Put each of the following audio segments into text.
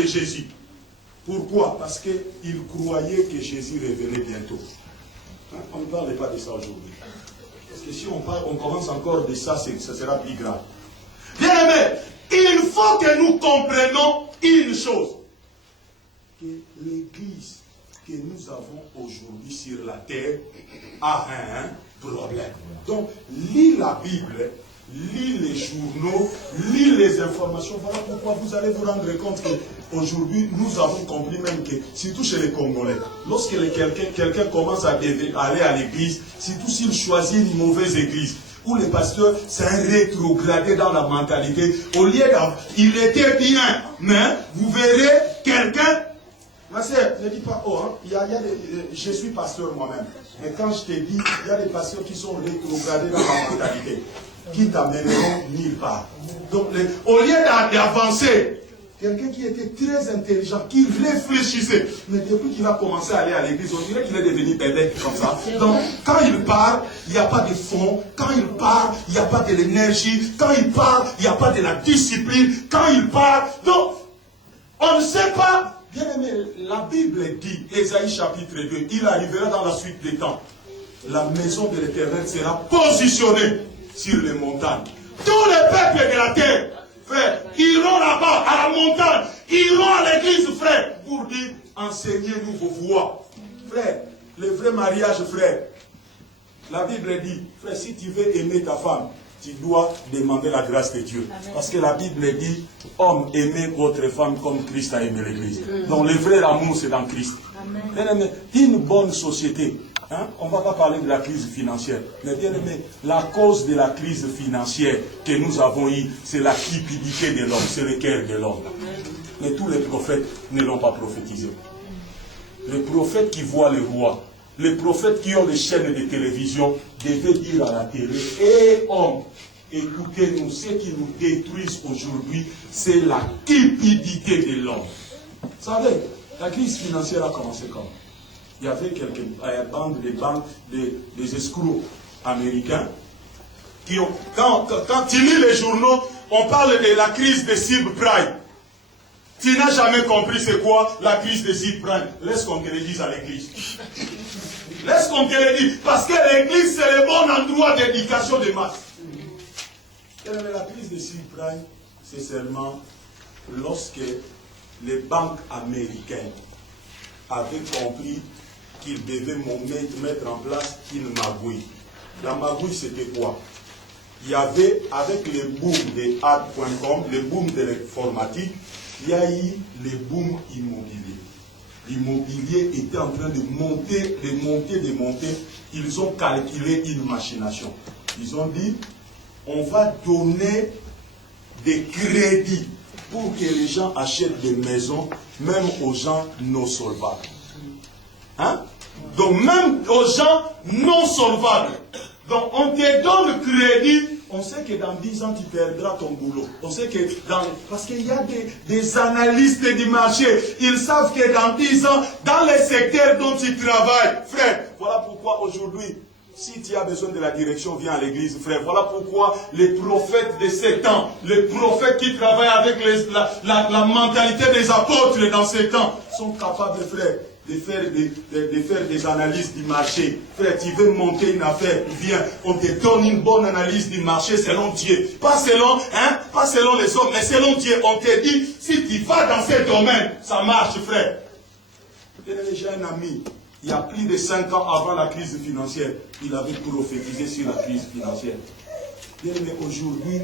de Jésus. Pourquoi? Parce qu'ils croyaient que Jésus revenait bientôt. Hein? On ne parle pas de ça aujourd'hui. Parce que si on commence encore de ça, ça sera plus grave. Bien aimé, il faut que nous comprenions une chose. Que l'église que nous avons aujourd'hui sur la terre a un problème. Donc, lis la Bible, lis les journaux, lis les informations. Voilà pourquoi vous allez vous rendre compte qu'aujourd'hui, nous avons compris même que, surtout chez les Congolais, lorsque quelqu'un commence à aller à l'église, surtout s'il choisit une mauvaise église, où les pasteurs, c'est un rétrogradé dans la mentalité. Au lieu il était bien, mais vous verrez quelqu'un. Ma sœur, ne dis pas, oh, hein, je suis pasteur moi-même. Mais quand je te dis, il y a des pasteurs qui sont rétrogradés dans la mentalité, qui t'amèneront nulle part. Donc, au lieu d'avancer, quelqu'un qui était très intelligent, qui réfléchissait, mais depuis qu'il a commencé à aller à l'église, on dirait qu'il est devenu bébé comme ça. Donc, quand il part, il n'y a pas de fond. Quand il part, il n'y a pas de l'énergie. Quand il part, il n'y a pas de la discipline. Quand il part, donc, on ne sait pas. Bien aimé, la Bible dit, Ésaïe chapitre 2, il arrivera dans la suite des temps. La maison de l'Éternel sera positionnée sur les montagnes. Tous les peuples de la terre, frère, iront là-bas, à la montagne, iront à l'église, frère, pour dire, enseignez-nous vos voies. Frère, le vrai mariage, frère, la Bible dit, frère, si tu veux aimer ta femme, tu dois demander la grâce de Dieu. Amen. Parce que la Bible dit, homme, aimez votre femme comme Christ a aimé l'Église. Donc le vrai amour, c'est dans Christ. Bien aimé, une bonne société, hein, on ne va pas parler de la crise financière, mais bien aimé, la cause de la crise financière que nous avons eue, c'est la cupidité de l'homme, c'est le cœur de l'homme. Mais tous les prophètes ne l'ont pas prophétisé. Les prophètes qui voient le roi, les prophètes qui ont les chaînes de télévision devaient dire à la télé, hé homme, écoutez-nous, ce qui nous détruit aujourd'hui, c'est la cupidité de l'homme. Vous savez, la crise financière a commencé comme? Il y avait quelques bandes, des escrocs américains qui ont, quand tu lis les journaux, on parle de la crise des subprimes. Tu n'as jamais compris c'est quoi la crise des subprimes. Laisse qu'on te le dise à l'église. Laisse qu'on te le dise. Parce que l'église, c'est le bon endroit d'éducation des masses. La crise des subprimes, c'est seulement lorsque les banques américaines avaient compris qu'ils devaient mettre en place une magouille. La magouille, c'était quoi? Il y avait, avec le boom de ad.com, le boom de l'informatique, il y a eu le boom immobilier. L'immobilier était en train de monter. Ils ont calculé une machination. Ils ont dit, on va donner des crédits pour que les gens achètent des maisons, même aux gens non solvables. Hein? Donc même aux gens non solvables. Donc on te donne crédit. On sait que dans 10 ans, tu perdras ton boulot. On sait que parce qu'il y a des analystes du marché. Ils savent que dans 10 ans, dans les secteurs dont tu travailles, frère, voilà pourquoi aujourd'hui, si tu as besoin de la direction, viens à l'église, frère. Voilà pourquoi les prophètes de ces temps, les prophètes qui travaillent avec la mentalité des apôtres dans ces temps, sont capables, frère, de faire des analyses du marché. Frère, tu veux monter une affaire, viens, on te donne une bonne analyse du marché selon Dieu. Pas selon les hommes, mais selon Dieu. On te dit, si tu vas dans ce domaine, ça marche, frère. J'ai un ami, il y a plus de 5 ans avant la crise financière, il avait prophétisé sur la crise financière. Mais aujourd'hui,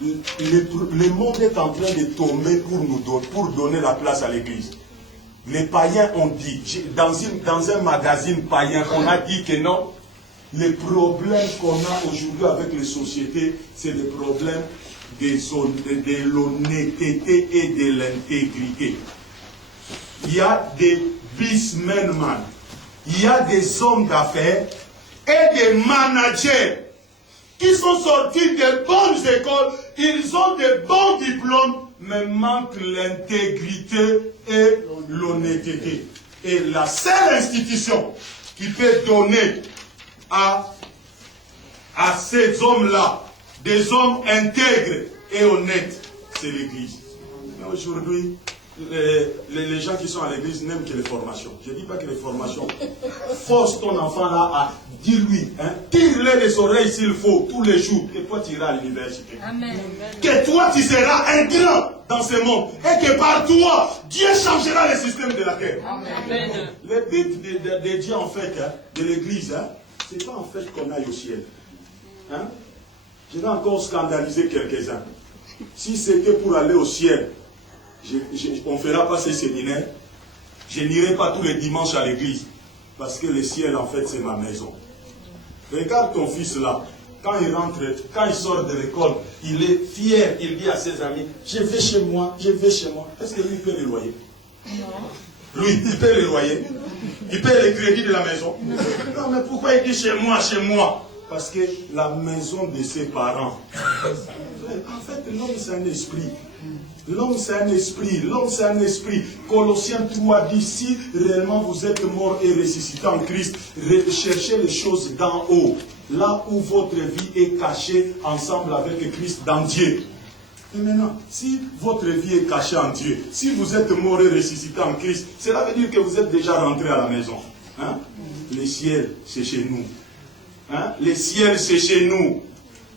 le monde est en train de tomber pour donner la place à l'église. Les païens ont dit, dans un magazine païen, on a dit que non, les problèmes qu'on a aujourd'hui avec les sociétés, c'est des problèmes de l'honnêteté et de l'intégrité. Il y a des businessmen, il y a des hommes d'affaires et des managers qui sont sortis de bonnes écoles, ils ont de bons diplômes, mais manquent l'intégrité et l'honnêteté. Et la seule institution qui peut donner à ces hommes-là, des hommes intègres et honnêtes, c'est l'Église. Mais aujourd'hui, les gens qui sont à l'église n'aiment que les formations. Je ne dis pas que les formations. Force ton enfant là à dire-lui, hein, tire-les les oreilles s'il faut, tous les jours, que toi tu iras à l'université. Amen. Que toi tu seras un grand dans ce monde. Et que par toi, Dieu changera le système de la terre. Amen. Le but de Dieu en fait, hein, de l'église, hein, c'est pas en fait qu'on aille au ciel. Hein? Je vais encore scandaliser quelques-uns. Si c'était pour aller au ciel, on ne fera pas ces séminaires. Je n'irai pas tous les dimanches à l'église. Parce que le ciel, en fait, c'est ma maison. Regarde ton fils là. Quand il rentre, quand il sort de l'école, il est fier. Il dit à ses amis, je vais chez moi, je vais chez moi. Est-ce que lui paie le loyer? Non. Lui, il paie le loyer. Il paie le crédit de la maison. Non, mais pourquoi il dit chez moi, chez moi? Parce que la maison de ses parents. En fait, l'homme, c'est un esprit. L'homme, c'est un esprit. L'homme, c'est un esprit. Colossiens 3 dit, si réellement vous êtes mort et ressuscité en Christ, recherchez les choses d'en haut. Là où votre vie est cachée ensemble avec Christ dans Dieu. Et maintenant, si votre vie est cachée en Dieu, si vous êtes mort et ressuscité en Christ, cela veut dire que vous êtes déjà rentré à la maison. Hein? Le ciel, c'est chez nous. Hein? Le ciel, c'est chez nous.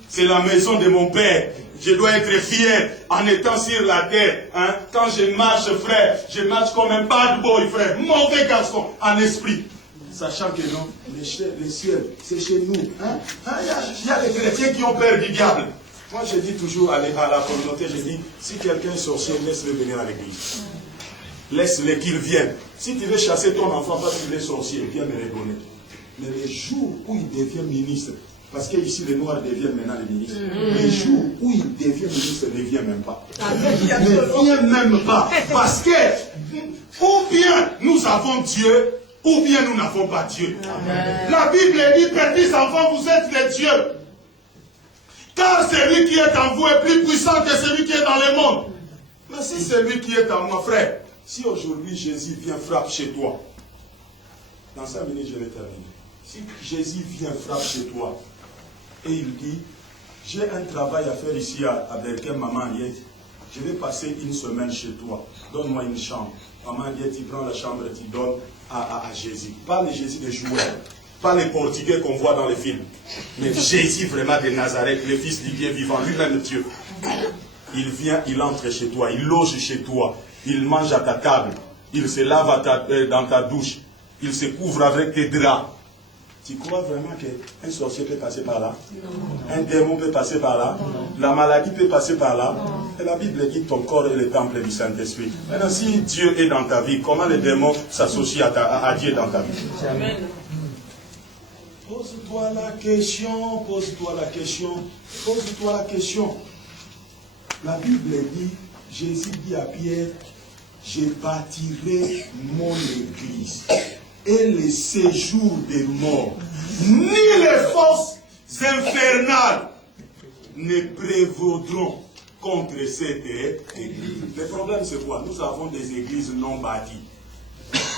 C'est la maison de mon Père. Je dois être fier en étant sur la terre. Hein? Quand je marche, frère, je marche comme un bad boy, frère. Mauvais garçon, en esprit. Sachant que non, le ciel, c'est chez nous. Hein? Il y a des chrétiens qui ont peur du diable. Moi, je dis toujours à la communauté, je dis, si quelqu'un est sorcier, laisse-le venir à l'église. Laisse-le qu'il vienne. Si tu veux chasser ton enfant parce qu'il est sorcier, viens me reconnaître. Mais les jours où il devient ministre, parce qu'ici les Noirs deviennent maintenant les ministres, les jours où il devient ministre, ne vient même pas. Ne vient même pas. Parce que, ou bien nous avons Dieu, ou bien nous n'avons pas Dieu. Amen. La Bible dit, petits enfants, vous êtes des dieux. Car celui qui est en vous est plus puissant que celui qui est dans le monde. Mais si celui qui est en moi, frère, si aujourd'hui Jésus vient frapper chez toi, dans 5 minutes je vais terminer. Si Jésus vient frapper chez toi, et il dit, j'ai un travail à faire ici à Berkem, maman Aliette, je vais passer une semaine chez toi, donne-moi une chambre. Maman Aliette, tu prends la chambre et tu donnes à Jésus. Pas le Jésus des joueurs, pas les Portugais qu'on voit dans les films, mais Jésus vraiment de Nazareth, le Fils du Dieu vivant, lui-même Dieu. Il vient, il entre chez toi, il loge chez toi, il mange à ta table, il se lave dans ta douche, il se couvre avec tes draps. Tu crois vraiment qu'un sorcier peut passer par là? Non. Un démon peut passer par là? Non. La maladie peut passer par là? Non. Et la Bible dit que ton corps est le temple du Saint-Esprit. Maintenant, si Dieu est dans ta vie, comment les démons s'associent à Dieu dans ta vie? Amen. Pose-toi la question, pose-toi la question, pose-toi la question. La Bible dit, Jésus dit à Pierre, je bâtirai mon église. Et les séjours des morts, ni les forces infernales ne prévaudront contre cette église. Le problème c'est quoi? Nous avons des églises non bâties.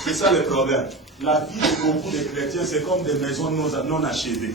C'est ça le problème. La vie de beaucoup de chrétiens, c'est comme des maisons non achevées.